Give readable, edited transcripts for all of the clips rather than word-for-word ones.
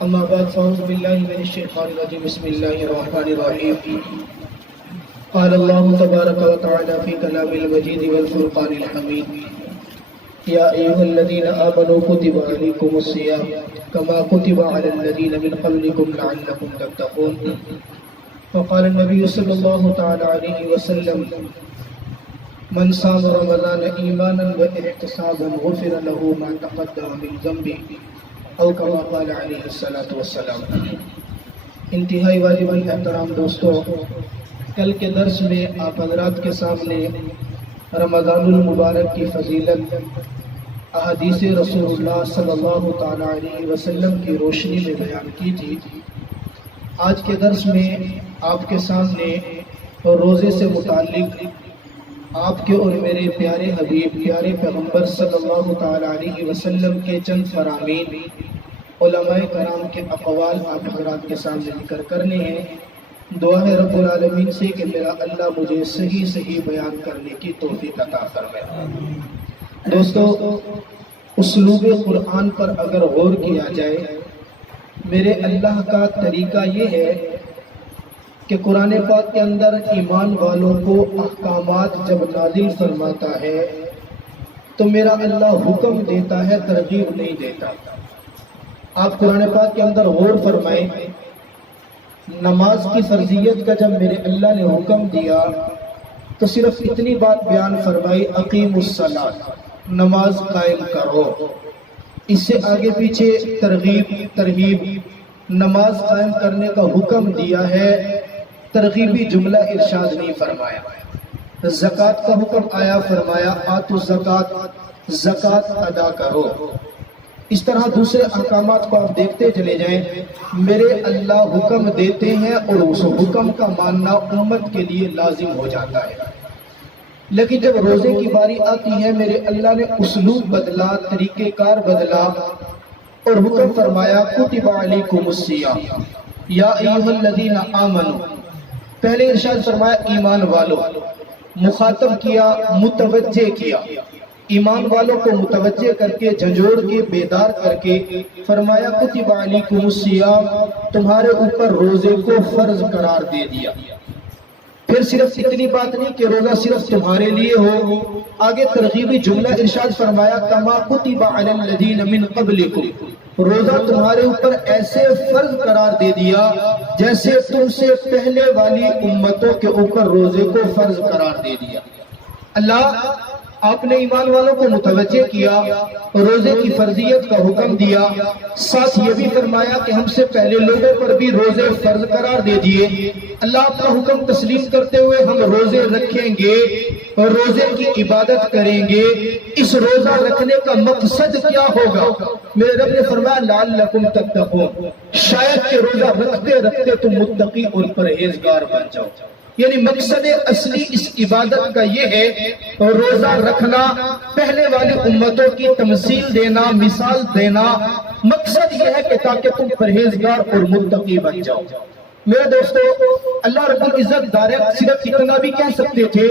أما بعد فأعوذ بالله من الشيطان الرجيم بسم الله الرحمن الرحيم قال الله تبارك وتعالى في كلام المجيد والفرقان الحميد يا أيها الذين آمنوا كتب عليكم الصيام كما كتب على الذين من قبلكم لعلكم تتقون وقال النبي صلى الله تعالى عليه وسلم من صام رمضان إيمانا واحتسابا غفر له ما تقدم من ذنبه او کما قال علیہ الصلوۃ والسلام۔ انتہائی واجب الاحترام دوستو، کل کے درس میں آپ حضرات کے سامنے رمضان المبارک کی فضیلت احادیث رسول اللہ صلی اللہ تعالی علیہ وسلم کی روشنی میں بیان کی تھی۔ آج کے درس میں آپ کے سامنے روزے سے متعلق آپ کے اور میرے پیارے حبیب پیارے پیغمبر صلی اللہ تعالی علیہ وسلم کے چند فرامین علماء کرام کے اقوال آپ حضرات کے سامنے ذکر کرنے ہیں۔ دعا ہے رب العالمین سے کہ میرا اللہ مجھے صحیح بیان کرنے کی توفیق عطا فرمائے۔ دوستو، اسلوب قرآن پر اگر غور کیا جائے، میرے اللہ کا طریقہ یہ ہے کہ قرآن پاک کے اندر ایمان والوں کو احکامات جب نازل فرماتا ہے تو میرا اللہ حکم دیتا ہے، ترغیب نہیں دیتا۔ آپ قرآن پاک کے اندر غور فرمائیں، نماز کی فرضیت کا جب میرے اللہ نے حکم دیا تو صرف اتنی بات بیان فرمائی، اقیم الصلاۃ، نماز قائم کرو۔ اس سے آگے پیچھے ترغیب نماز قائم کرنے کا حکم دیا ہے، ترغیبی جملہ ارشاد نہیں فرمایا۔ زکوٰۃ کا حکم آیا، فرمایا آتوا الزکوٰۃ، زکوٰۃ ادا کرو۔ اس طرح دوسرے احکامات کو آپ دیکھتے چلے جائیں، میرے اللہ حکم دیتے ہیں اور اس حکم کا ماننا امت کے لیے لازم ہو جاتا ہے۔ لیکن جب روزے کی باری آتی ہے، میرے اللہ نے اسلوب بدلا، طریقہ کار بدلا اور حکم فرمایا کتب علیکم الصیام یا ایھا الذین آمنوا۔ پہلے ارشاد فرمایا ایمان والو، مخاطب کیا، متوجہ کیا، ایمان والوں کو متوجہ کر کے جھنجھوڑ کے بیدار کر کے فرمایا کتب علیکم الصیام، تمہارے اوپر روزے کو فرض قرار دے دیا۔ پھر صرف اتنی بات نہیں کہ روزہ صرف تمہارے لیے ہو، آگے ترغیبی جملہ ارشاد فرمایا کما کتب علی الذین من قبلکم، روزہ تمہارے اوپر ایسے فرض قرار دے دیا جیسے تم سے پہلے والی امتوں کے اوپر روزے کو فرض قرار دے دیا۔ اللہ آپ نے ایمان والوں کو متوجہ کیا، روزے کی فرضیت کا حکم دیا، ساتھ یہ بھی فرمایا کہ ہم سے پہلے لوگوں پر بھی روزے فرض قرار دے دیے۔ اللہ آپ کا حکم تسلیم کرتے ہوئے ہم روزے رکھیں گے اور روزے کی عبادت کریں گے۔ اس روزہ رکھنے کا مقصد کیا ہوگا؟ میرے رب نے فرمایا لعلکم تتقون، شاید کہ روزہ رکھتے رکھتے تم متقی اور پرہیزگار بن جاؤ۔ یعنی مقصد اصلی اس عبادت کا یہ ہے، روزہ رکھنا، پہلے والی امتوں کی تمثیل دینا، مثال دینا، مقصد یہ ہے کہ تاکہ تم پرہیزگار اور متقی بن جاؤ۔ میرے دوستو، اللہ رب العزت ڈائریکٹ صرف اتنا بھی کہہ سکتے تھے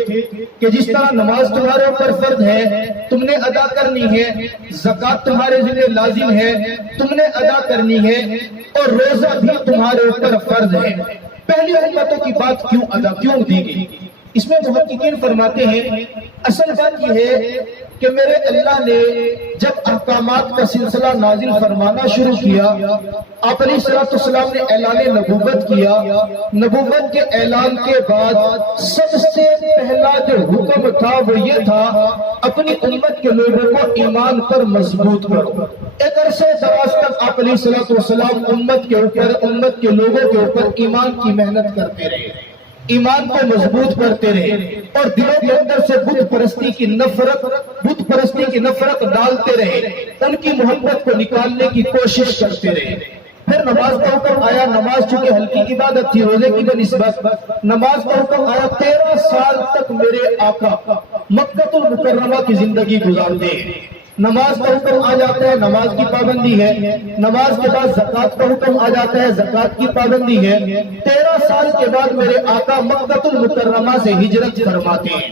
کہ جس طرح نماز تمہارے اوپر فرض ہے تم نے ادا کرنی ہے، زکوٰۃ تمہارے ذمہ لازم ہے تم نے ادا کرنی ہے، اور روزہ بھی تمہارے اوپر فرض ہے۔ پہلی امتوں کی بات کیوں دی گئی؟ اس میں محققین فرماتے ہیں اصل بات یہ ہے کہ میرے اللہ نے جب احکامات کا سلسلہ نازل فرمانا شروع کیا، آپ علیہ السلام نے اعلان نبوت کیا۔ نبوت کے اعلان کے بعد سب سے پہلا جو حکم تھا وہ یہ تھا اپنی امت کے لوگوں کو ایمان پر مضبوط کرو۔ ایک عرصے دراز تک آپ علیہ السلام امت کے لوگوں کے اوپر ایمان کی محنت کرتے رہے، ایمان کو مضبوط کرتے رہے، اور دلوں کے اندر سے بت پرستی کی نفرت ڈالتے رہے، ان کی محبت کو نکالنے کی کوشش کرتے رہے۔ پھر نماز کا حکم آیا، نماز چونکہ ہلکی عبادت تھی روزے کی بنسبت، نماز کا حکم آیا۔ 13 سال تک میرے آقا مکہ المکرمہ کی زندگی گزارتے ہیں، نماز کا حکم آ جاتا ہے، نماز کی پابندی ہے، نماز کے بعد زکوٰۃ کا حکم آ جاتا ہے، زکوٰۃ کی پابندی ہے۔ 13 سال کے بعد میرے آقا مکہ المکرمہ سے ہجرت فرماتے ہیں۔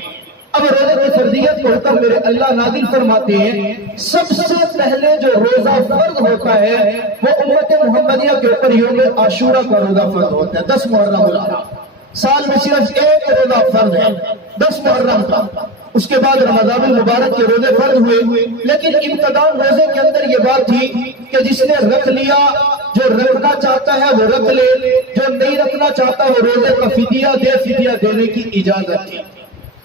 اب روزے کی فرضیت کو حکم میرے اللہ نازل فرماتے ہیں، سب سے پہلے جو روزہ فرض ہوتا ہے وہ امت محمدیہ کے اوپر یوم عاشورہ کا روزہ فرض ہوتا ہے، 10 محرم الحرام۔ سال میں صرف ایک روزہ فرض ہے 10 محرم کا، اس کے بعد رمضان المبارک کے روزے فرض ہوئے، لیکن ابتداء روزے کے اندر یہ بات تھی کہ جس نے رکھ لیا، جو رکھنا چاہتا ہے وہ رکھ لے، جو نہیں رکھنا چاہتا وہ روزے کا فدیہ دے، فدیہ دینے کی اجازت تھی۔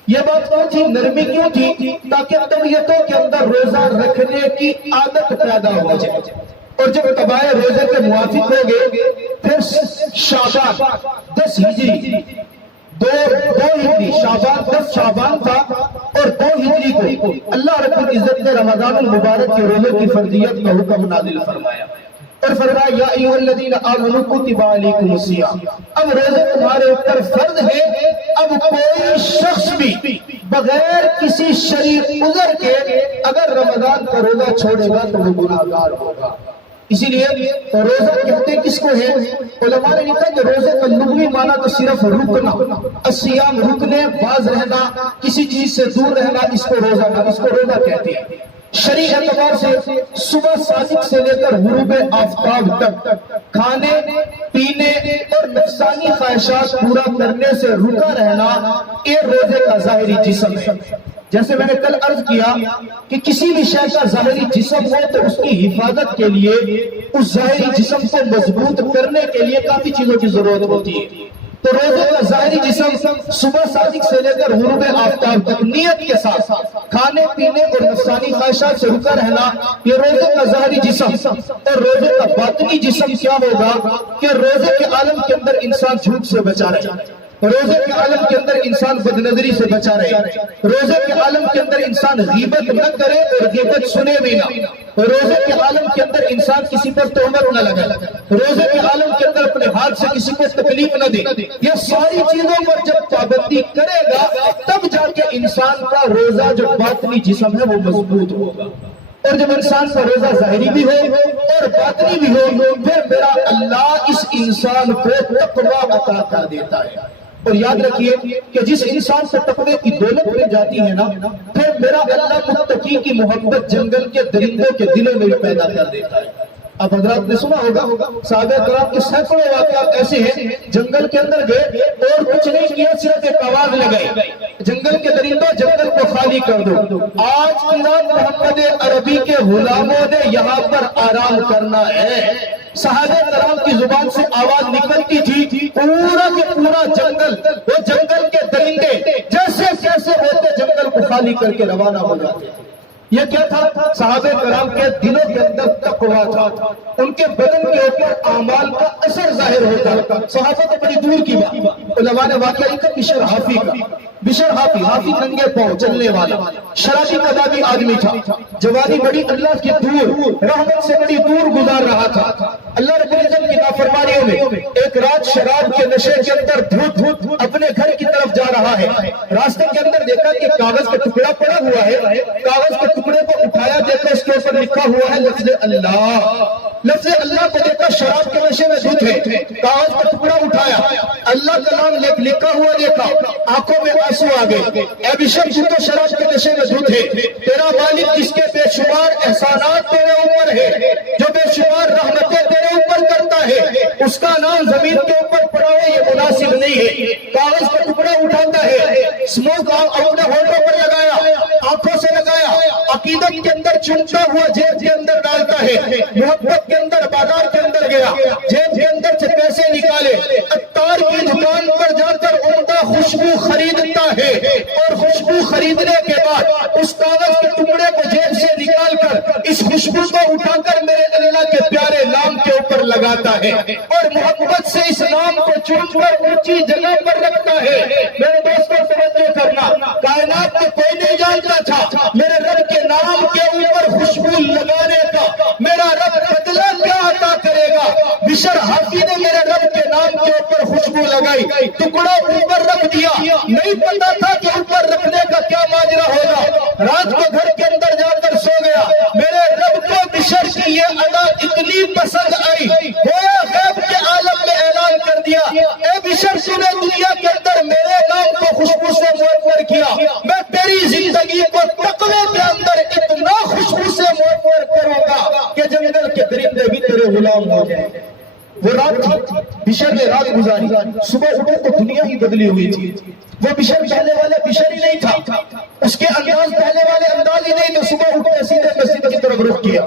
یہ بات کیوں تھی، نرمی کیوں تھی؟ تاکہ طبیعتوں کے اندر روزہ رکھنے کی عادت پیدا ہو جائے، اور جب قبائل روزے کے موافق ہو گئے، پھر شعبان 10 ہجری، دو ہجری، شعبان 10 شعبان تھا اور 2 ہجری کو اللہ رب العزت نے رمضان المبارک کے روزے کی فرضیت کا حکم نازل فرمایا اور فرمایا یا ایھا الذین آمنوا کتب علیکم الصیام۔ اب روزے تمہارے اوپر فرض ہے، اب کوئی شخص بھی بغیر کسی شرعی عذر کے اگر رمضان کا روزہ چھوڑے گا تو وہ گناہگار ہوگا۔ اسی لیے روزہ کہتے کس کو ہے؟ علماء نے لکھا کہ روزے کا لغوی معنی تو صرف رکنا، الصیام رکنے، باز رہنا، کسی چیز سے دور رہنا، اس کو روزہ کہتے ہیں۔ شرعی اعتبار سے صبح صادق سے لے کر غروب آفتاب تک کھانے پینے اور نفسانی خواہشات پورا کرنے سے رکا رہنا، یہ روزے کا ظاہری جسم ہے۔ جیسے میں نے کل عرض کیا کہ کسی بھی شے کا ظاہری جسم ہو تو اس کی حفاظت کے لیے، اس ظاہری جسم کو مضبوط کرنے کے لیے کافی چیزوں کی ضرورت ہوتی ہے۔ تو روزے کا ظاہری جسم صبح صادق سے لے کر غروب آفتاب تک نیت کے ساتھ کھانے پینے اور نفسانی خواہشات سے رکا رہنا، یہ روزے کا ظاہری جسم۔ اور روزے کا باطنی جسم کیا ہوگا کہ روزے کے عالم کے اندر انسان جھوٹ سے بچا رہے، روزے کے عالم کے اندر انسان بدنظری سے بچا رہے، روزے کے عالم کے اندر انسان غیبت نہ کرے اور غیبت سنے بھی نہ، روزے کے عالم کے اندر انسان کسی پر تہمت نہ لگائے، روزے کے عالم کے اندر اپنے ہاتھ سے کسی کو تکلیف نہ دے۔ یہ ساری چیزوں پر جب پابندی کرے گا تب جا کے انسان کا روزہ جو باطنی جسم ہے وہ مضبوط ہوگا۔ اور جب انسان کا روزہ ظاہری بھی ہو اور باطنی بھی ہو، پھر میرا اللہ اس انسان کو تقویٰ عطا کر دیتا ہے۔ اور یاد رکھیے کہ جس انسان سے تقوی کی دولت مل جاتی ہے نا، پھر میرا اللہ متقی کی محبت جنگل کے درندوں کے دلوں میں پیدا کر دیتا ہے۔ اب حضرات نے سنا ہوگا صحابہ کرام کے سینکڑوں واقعات ایسے ہیں، جنگل کے اندر گئے اور کچھ نہیں کیا، صرف ایک آواز لگائی، جنگل کے درندوں جنگل کو خالی کر دو، آج کی رات محمد عربی کے غلاموں نے یہاں پر آرام کرنا ہے۔ صحابہ کرام کی زبان سے آواز نکلتی تھی، پورا کے پورا جنگل، وہ جنگل کے درندے جیسے کیسے ہوتے جنگل کو خالی کر کے روانہ ہو جاتے تھے۔ یہ کیا تھا؟ صحابہ کرام کے دلوں کے اندر تقویٰ تھا، ان کے بدن کے اوپر اعمال کا اثر ظاہر ہوتا۔ صحابہ تو بڑی دور کی بات، علماء نے واقعہ لکھا بشر حافی کا، بشر حافی ننگے پاؤں چلنے والا شرابی کبابی آدمی تھا، جوانی بڑی اللہ کی دور، رحمت سے بڑی دور گزار رہا تھا۔ اللہ رب العزت کی نافرمانیوں میں ایک رات شراب کے نشے کے اندر دھوت اپنے گھر کی طرف جا رہا ہے، راستے کے اندر دیکھا کہ کاغذ کا ٹکڑا پڑا ہوا ہے، کاغذ کے ٹکڑے کو اٹھایا، دیکھا اس کے اوپر لکھا ہوا ہے لفظ اللہ۔ لفظ اللہ کو دیکھا، شراب کے نشے میں دھوت ہے، کاغذ کا ٹکڑا اٹھایا، اللہ کا نام لکھا ہوا دیکھا، آنکھوں میں آنسو آ گئے۔ اے بشر، تو تو شراب کے نشے میں دھوت ہے، تیرا مالک جس کے بے شمار احسانات تیرے اوپر ہے، جو بے شمار رحمتیں تیرے اوپر کرتا ہے، اس کا نام زمین کے اوپر پڑا ہے، یہ مناسب نہیں ہے۔ کاغذ کا ٹکڑا اٹھاتا ہے، اسموک اپنے ہونٹوں پر لگایا، آنکھوں سے لگایا، عقیدت کے اندر چنتا ہوا جیب کے اندر ڈالتا ہے، محبت کے اندر بازار کے اندر گیا، جیب کے اندر سے پیسے نکالے، عطار کی دکان پر جا کر عمدہ خوشبو خریدتا ہے، اور خوشبو خریدنے کے بعد اس کاغذ کے ٹکڑے کو جیب سے نکال کر اس خوشبو کو اٹھا کر میرے اللہ کے پیارے نام کے اوپر لگاتا ہے، اور محبت سے اس نام کو چن کر اونچی جگہ پر رکھتا ہے۔ میرے دوستوں توجہ کرنا، کائنات کو کوئی نہیں جانتا تھا میرے رب کے نام کے اوپر خوشبو لگانے کا میرا رب بدلہ کیا عطا کرے گا۔ بشر حافی نے میرے رب کے نام کے اوپر خوشبو لگائی، ٹکڑا اوپر رکھ دیا، نہیں پتا تھا کہ اوپر رکھنے کا کیا ماجرا ہوگا، رات کو گھر کے اندر جا کر سو گیا۔ میرے رب کو بشر کی یہ ادا اتنی پسند آئی، گویا غیب کے عالم میں اعلان کر دیا دیا، اے بشر نے دنیا کے اندر میرے نام کو خوشبو سے معطر کیا، میں تیری زندگی کو تقوی کے اندر اتنا خوشبو سے معطر کروں گا کہ جنگل کے درندے بھی تیرے غلام ہو جائیں۔ وہ رات تھی، بشر نے رات گزاری، صبح اٹھے تو دنیا ہی بدلی ہوئی تھی۔ وہ بشر پہلے والے بشر ہی نہیں تھا، اس کے انداز پہلے والے انداز ہی نہیں، تو صبح اٹھے سیدھے مسجد کی طرف رخ کیا،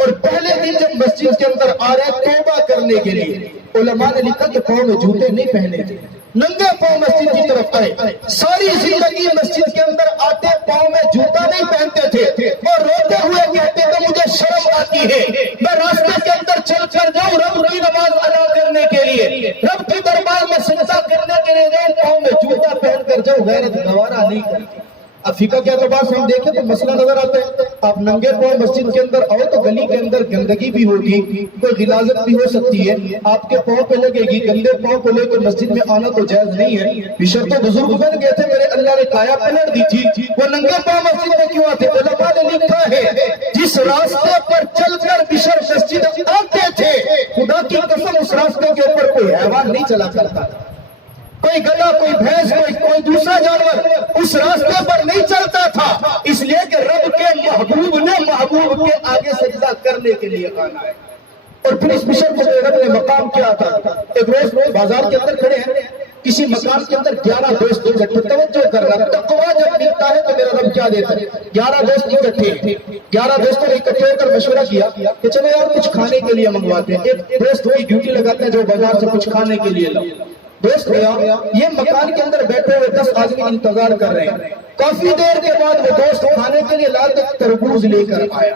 اور پہلے دن جب مسجد کے اندر آ رہے توبہ کرنے کے لیے، علماء نے لکھا کہ پاؤں میں جوتے نہیں پہنے تھے، ننگے پاؤں مسجد کی طرف آئے، ساری زندگی مسجد کے اندر آتے پاؤں میں جوتا نہیں پہنتے تھے، اور روتے ہوئے کہتے کہ مجھے شرم آتی ہے، میں راستے کے اندر چل کر جاؤں رب کی نماز ادا کرنے کے لیے، رب کے دربار میں سجدہ کرنے کے لیے جاؤں، پاؤں میں جوتا پہن کر جاؤں، غیرت گوارا نہیں کرتی۔ اب فقہ کے اعتبار سے ہم دیکھیں تو مسئلہ نظر آتا ہے، آپ ننگے پاؤں مسجد کے اندر آؤ تو گلی کے اندر گندگی بھی ہوگی، کوئی غلاظت بھی ہو سکتی ہے، آپ کے پاؤں پہ لگے گی، گندے پاؤں کو لے کر مسجد میں آنا تو جائز نہیں ہے۔ بشر تو بزرگ بن گئے تھے، میرے اللہ نے کایا پلٹ دی تھی، وہ ننگے پاؤں مسجد میں کیوں آتے؟ علماء نے لکھا ہے جس راستے پر چل کر بشر مسجد آتے تھے، خدا کی قسم اس راستے کے اوپر کوئی حیوان نہیں چلا کرتا تھا، کوئی گدھا، کوئی بھینس، کوئی دوسرا جانور اس راستے پر نہیں چلتا تھا، اس لیے کہ رب کے محبوب نے محبوب کے آگے سجدہ کرنے کے لیے آنا ہے۔ اور پھر اس بشر کو رب نے مقام کیا تھا، ایک روز بازار کے اندر کھڑے ہیں، کسی مکان کے اندر 11 دوست اکٹھے، توجہ کرنا، تقویٰ جب ملتا ہے تو میرا رب کیا دیتا ہے، 11 دوست اکٹھے، 11 دوستوں نے اکٹھے ہو کر مشورہ کیا کہ چلو یار کچھ کھانے کے لیے منگواتے ہیں، ایک دوست وہی ڈیوٹی لگاتے ہیں جو بازار سے کچھ کھانے کے لیے لاؤ۔ دوست گیا، یہ مکان کے اندر بیٹھے ہوئے 10 آدمی انتظار کر رہے ہیں، کافی دیر کے بعد وہ دوست کھانے کے لیے لا کر تربوز لے کر آیا،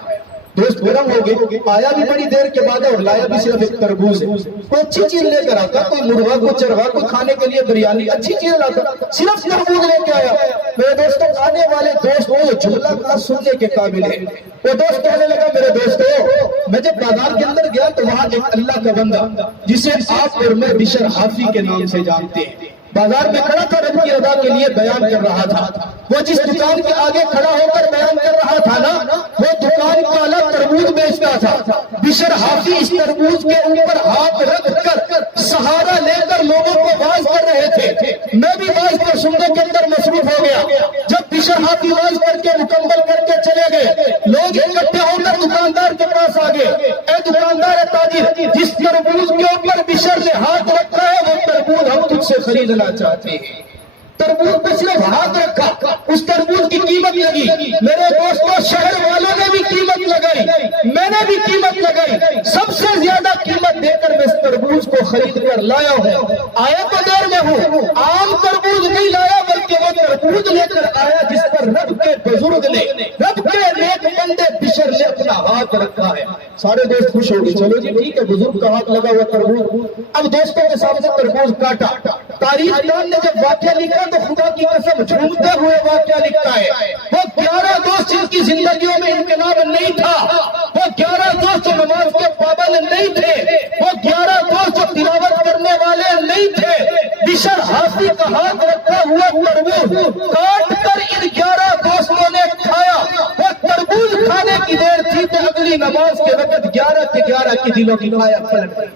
دوست گرم ہو گئے، آیا بھی بڑی دیر کے بعد اور لایا بھی صرف ایک تربوز ہے، کوئی اچھی چیز لے کر آتا، کوئی مرغا، کوئی چروا، کوئی کھانے کے لیے بریانی، اچھی چیز لاتا، صرف تربوز لے کے آیا۔ میرے دوستوں آنے والے دوست وہ جملہ کا سننے کے قابل ہے، وہ دوست کہنے لگا میرے دوستو میں جب بازار کے اندر گیا تو وہاں ایک اللہ کا بندہ جسے آپ اور میں بشر حافی کے نام سے جانتے ہیں بازار میں کھڑا تھا، رب کی رضا کے لیے بیان کر رہا تھا، وہ جس دکان کے آگے کھڑا ہو کر بیان کر رہا تھا نا، وہ دکان والا تربوز بیچتا تھا، بشر حافی اس تربوز کے اوپر ہاتھ رکھ کر سہارا لے کر لوگوں کو واعظ کر رہے تھے، میں بھی واعظ کو سننے کے اندر مصروف ہو گیا۔ جب بشر حافی واعظ کر کے مکمل کر کے چلے گئے، لوگ اکٹھے ہو کر دکاندار کے پاس آ گئے، اے دکاندار تاجر، جس تربوز کے اوپر بشر نے ہاتھ رکھا ہے وہ تربوز ہم تجھ سے خریدنا چاہتے ہیں۔ تربوز پہ صرف ہاتھ رکھا، اس تربوز کی قیمت لگی، میرے دوستوں شہر والوں نے بھی قیمت لگائی، میں نے بھی قیمت لگائی، سب سے زیادہ قیمت دے کر میں اس تربوز کو خرید کر لایا ہوں، آیا تو دیر میں ہوں، عام تربوز نہیں لایا بلکہ وہ تربوز لے کر آیا جس پر رب کے بزرگ نے، رب کے نیک بندے بشر نے اپنا ہاتھ رکھا ہے۔ سارے دوست خوش ہو گئے، چلو جی ٹھیک ہے، بزرگ کا ہاتھ لگا ہوا تربوز۔ اب دوستوں کے سامنے تربوز کاٹا، تاریخ دان نے جب واقعہ لکھا تو خدا کی قسم جھومتے ہوئے واقعہ لکھتا ہے، وہ 11 دوست جن کی زندگیوں میں انقلاب نہیں تھا، وہ 11 دوست جو نماز کے پابند نہیں تھے، وہ 11 دوست جو تلاوت کرنے والے نہیں تھے، بشر حافی کا ہاتھ رکھا ہوا تربوز کاٹ کر ان 11 دوستوں نے کھایا۔ وہ تربوز کھانے کی دیر تھی تو اگلی نماز کے وقت 11 کے 11 کی دلوں کی کایا پلٹ گئی۔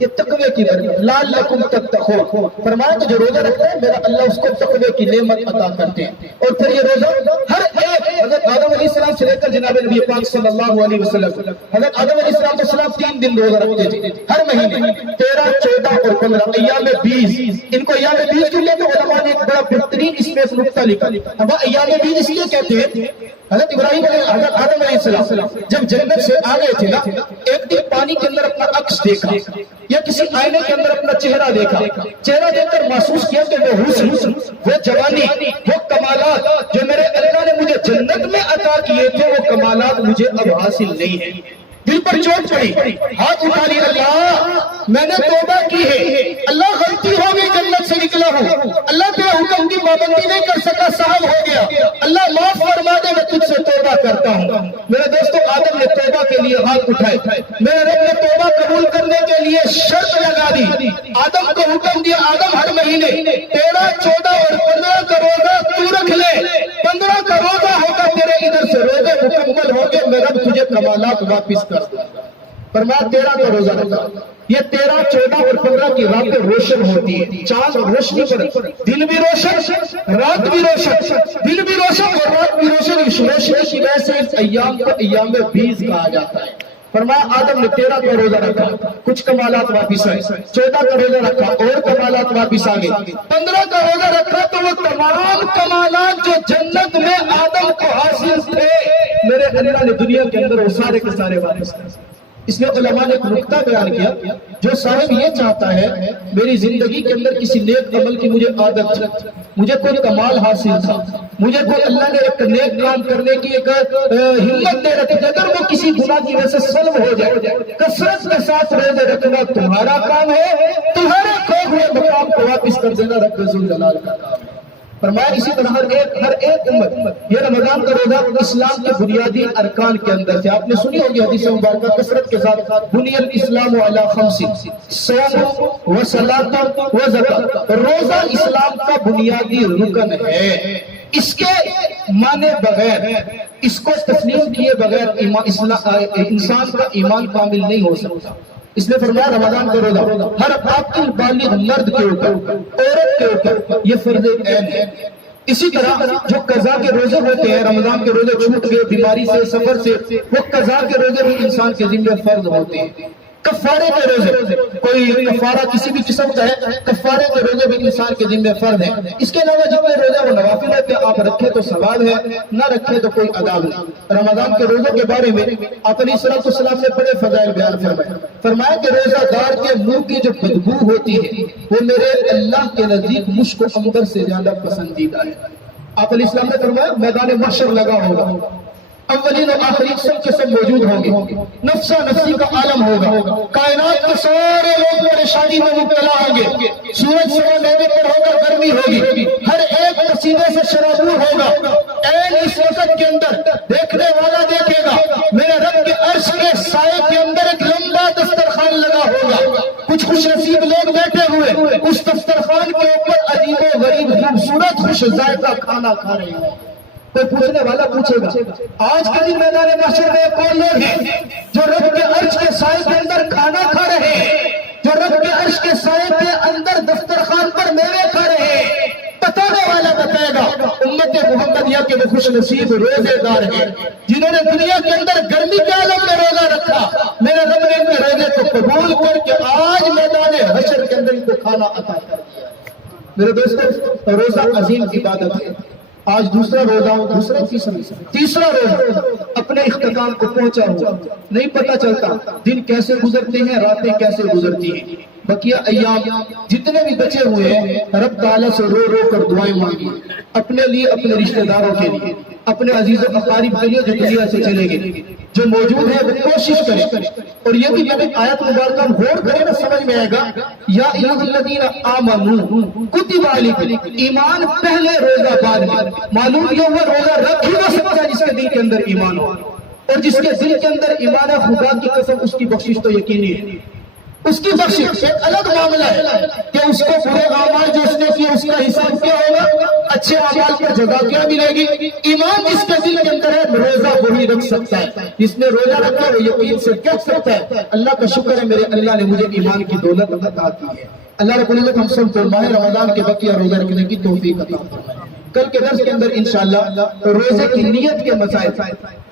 یہ تقوی کی برکت، لعلکم تتقون، فرمایا تو جو روزہ رکھتا ہے میرا اللہ اس کو تقوی کی نعمت عطا کرتے ہیں۔ اور پھر یہ روزہ ہر ایک حضرت آدم علیہ السلام سے لے کر جناب نبی پاک صلی اللہ علیہ وسلم، حضرت آدم علیہ السلام 3 دن روزہ رکھتے تھے ہر مہینے، 13، 14 اور 15، ایام 20۔ ان کو ایام 20 کے لیے تو علماء نے ایک بڑا بہترین اس میں نقطہ لکھا، اب ایام 20 اس لیے کہتے ہیں، حضرت ابراہیم حضرت آدم علیہ السلام جب جنت سے آ گئے تھے نا، ایک دن پانی کے اندر اپنا عکس دیکھا یا کسی آئینے کے اندر اپنا چہرہ دیکھا، چہرہ دیکھ کر محسوس کیا کہ وہ حسن، وہ جوانی، وہ کمالات جو میرے اللہ نے مجھے جنت میں عطا کیے تھے وہ کمالات مجھے اب حاصل نہیں ہے۔ دل پر چوٹ پڑی، ہاتھ اٹھا لیا، اللہ میں نے توبہ کی ہے، اللہ غلطی ہو گئی، جنت سے نکلا ہوں، اللہ تیرے حکم کی پابندی نہیں کر سکا، صاحب ہو گیا، اللہ معاف فرما دے، میں تجھ سے توبہ کرتا ہوں۔ میرے دوستوں آدم نے توبہ کے لیے ہاتھ اٹھائے، میرے رب نے توبہ قبول کرنے کے لیے شرط لگا دی، آدم کو حکم دیا، آدم ہر مہینے 13، 14 اور 15 کا روزہ تو رکھ لے، 15 کا روزہ ہوگا تیرے ادھر سے روزے مکمل ہوں گے، میں رب تجھے کمالات واپس کر دوں گا۔ فرمایا 13 کا روزہ رکھا. یہ 13, 14 اور 15 کی راتیں روشن ہوتی ہے, چاند روشنی پر, دن بھی روشن رات بھی روشن, دن بھی روشن اور رات بھی روشن. اس روشنی کی وجہ سے اس ایام کو ایام بیز کہا جاتا ہے. فرمایا آدم نے 13 کا روزہ رکھا, کچھ کمالات واپس آئے. 14 کا روزہ رکھا اور کمالات واپس آ گئے. 15 کا روزہ رکھا تو وہ تمام کمالات جو جنت میں آدم کو حاصل تھے میرے اللہ نے دنیا کے اندر وہ سارے کے سارے واپس کر. اس لیے علماء نے ایک نکتہ بیان کیا, جو صاحب یہ چاہتا ہے میری زندگی کے اندر کسی نیک عمل کی مجھے عادت تھی, مجھے کوئی کمال حاصل تھا, مجھے کوئی اللہ نے ایک نیک کام کرنے کی ایک ہمت دے رکھی, اگر وہ کسی گناہ کی وجہ سے سلب ہو جائے, کثرت کے ساتھ روزے رکھنا تمہارا کام ہے, تمہارے کھوئے ہوئے مقام کو واپس کر دینا رب ذوالجلال کا کام ہے. فرمایا اسی طرح ہر ایک امت, یہ رمضان کا روزہ اسلام کے بنیادی ارکان کے اندر سے, آپ نے سنی ہوگی حدیث مبارکہ کثرت کے ساتھ, بنی الاسلام علی 5, صوم و صلاۃ و زکات. روزہ اسلام کا بنیادی رکن ہے. اس کے مانے بغیر, اس کو تسلیم کیے بغیر انسان کا ایمان کامل نہیں ہو سکتا. اس نے فرمایا رمضان کا روزہ ہر عاقل بالغ مرد کے اوپر, عورت کے اوپر یہ فرض عین ہے. اسی طرح جو قضا کے روزے ہوتے ہیں, رمضان کے روزے چھوٹ گئے بیماری سے, سفر سے, وہ قضا کے روزے بھی انسان کے ذمہ فرض ہوتے ہیں. کفارے کے روزے, کوئی کفارہ کسی بھی قسم کا ہے, کفارے کے روزے بھی انسان کے ذمہ فرض ہیں. اس کے علاوہ جتنے روزے وہ نوافل ہوتے ہیں, آپ رکھیں تو ثواب ہے, نہ رکھیں تو کوئی عذاب نہیں. رمضان کے روزوں کے بارے میں آپ علیہ السلام نے بڑے فضائل بیان فرمائے. فرمایا کہ روزہ دار کے منہ کی جو بدبو ہوتی ہے وہ میرے اللہ کے نزدیک مشک و عنبر سے زیادہ پسندیدہ ہے. آپ علیہ السلام نے فرمایا میدان محشر لگا ہوگا, اولین و آخرین سب کے سب موجود ہوں گے, نفسا نفسی کا عالم ہوگا, کائنات کے سارے لوگ پریشانی میں مبتلا ہوں گے, سورج سوا لینے پر ہوگا, گرمی ہوگی, ہر ایک پسینے سے شرابور ہوگا. اس وقت کے اندر دیکھنے والا دیکھے گا میرے رب کے عرش کے سائے کے اندر ایک لمبا دسترخوان لگا ہوگا, کچھ خوش نصیب لوگ بیٹھے ہوئے اس دسترخوان کے اوپر عجیب و غریب خوبصورت خوش ذائقہ کھانا کھا رہے ہیں. کوئی پوچھنے والا پوچھے گا آج کے دن میدان محشر میں کون لوگ ہیں جو رب کے عرش کے سائے کے اندر کھانا کھا رہے ہیں, جو رب کے عرش کے سائے کے اندر دسترخوان پر میوے کھا رہے ہیں؟ بتانے والا بتائے گا امت محمدیہ کے وہ خوش نصیب روزے دار ہیں جنہوں نے دنیا کے اندر گرمی کے عالم میں روزہ رکھا. میرے رب نے ان کے روزے کو قبول کر کے آج میدان حشر کے اندر ان کو کھانا عطا کر دیا. میرے دوستو روزہ عظیم عبادت ہے. آج دوسرا روزہ, تیسرا روزہ اپنے اختتام کو پہنچا ہوا, نہیں پتہ چلتا دن کیسے گزرتے ہیں, راتیں کیسے گزرتی ہیں. بقیہ ایام جتنے بھی بچے ہوئے ہیں رب تعالیٰ سے رو رو کر دعائیں مانگی, اپنے لیے, اپنے رشتہ داروں کے لیے, اپنے عزیز و اقارب کے لیے جو دنیا سے چلے گئے, جو موجود ہے وہ کوشش کریں. اور یہ بھی جب آیت مبارکہ غور کریں نا سمجھ میں آئے گا, یا ایھا الذین آمنوا کتب علیکم, ایمان پہلے روزہ بعد میں. معلوم یہ ہوا روزہ رکھ ہی نہ سکتا جس کے دل کے اندر ایمان ہو, اور جس کے دل کے اندر ایمان ہے خدا کی قسم اس کی بخشش تو یقینی ہے. اس کی بخشش ایک الگ معاملہ ہے کہ اس کو برے اعمال جو اس نے کیے اس کا حساب کیا ہوگا, اچھے اعمال پر جزا کیا ملے گی. ایمان جس کے دل کے اندر ہے روزہ وہی رکھ سکتا ہے. جس نے روزہ رکھا وہ یقین سے کہہ سکتا ہے اللہ کا شکر ہے میرے اللہ نے مجھے ایمان کی دولت عطا کی ہے. اللہ رب العزت ہم سب کو ماہ رمضان کے بقیہ روزہ رکھنے کی توفیق عطا فرمائے. کل کے درس کے اندر انشاءاللہ روزے کی نیت کے مسائل,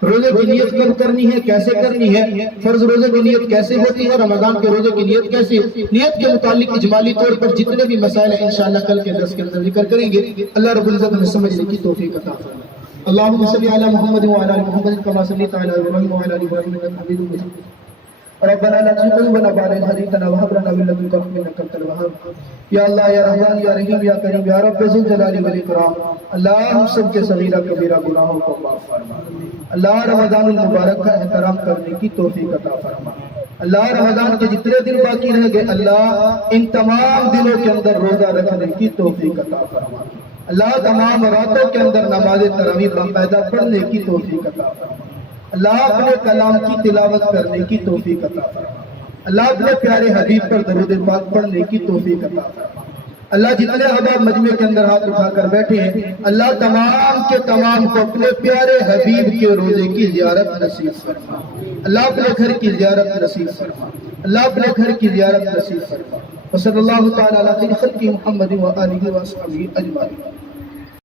روزے کی نیت کب کرنی ہے, کیسے کرنی ہے, فرض روزے کی نیت کیسے ہوتی ہے, رمضان کے روزے کی نیت کیسی, نیت کے متعلق اجمالی طور پر جتنے بھی مسائل ہیں انشاءاللہ کل کے درس کے اندر ذکر کریں گے. اللہ رب العزت ہمیں سمجھنے کی توفیق عطا فرمائے. اللهم صل على محمد وعلى ال محمد كما صليت على ابراهيم وعلى ال ابراهيم انك حميد مجيد. ربنا لا تزغ قلوبنا بعد إذ هديتنا وهب لنا من لدنك رحمة إنك أنت الوهاب. یا اللہ, یا رحمان, یا رحیم, یا کریم, یا رب ذو الجلال والاکرام, اللہ ہم سب کے صغیرہ کبیرہ گناہوں کو معاف فرما. اللہ رمضان المبارک کا احترام کرنے کی توفیق عطا فرما. اللہ رمضان کے جتنے دن باقی رہ گئے اللہ ان تمام دنوں کے اندر روزہ رکھنے کی توفیق عطا فرما. اللہ تمام راتوں کے اندر نماز تراویح باقاعدہ پڑھنے کی توفیق عطا فرما. اللہ اپنے کلام کی تلاوت کرنے کی توفیق عطا فرما. اللہ اپنے پیارے حبیب پر درود پاک پڑھنے کی توفیق عطا فرما. اللہ جتنے احباب مجمع کے اندر ہاتھ اٹھا کر بیٹھے ہیں اللہ تمام کے تمام کو اپنے پیارے حبیب کے روزے کی زیارت نصیب فرما، اللہ اپنے گھر کی زیارت نصیب فرما، اللہ اپنے گھر کی زیارت نصیب فرما۔ وصلی اللہ تعالی علی خیر خلق محمد و آلہ و اصحابہ اجمعین۔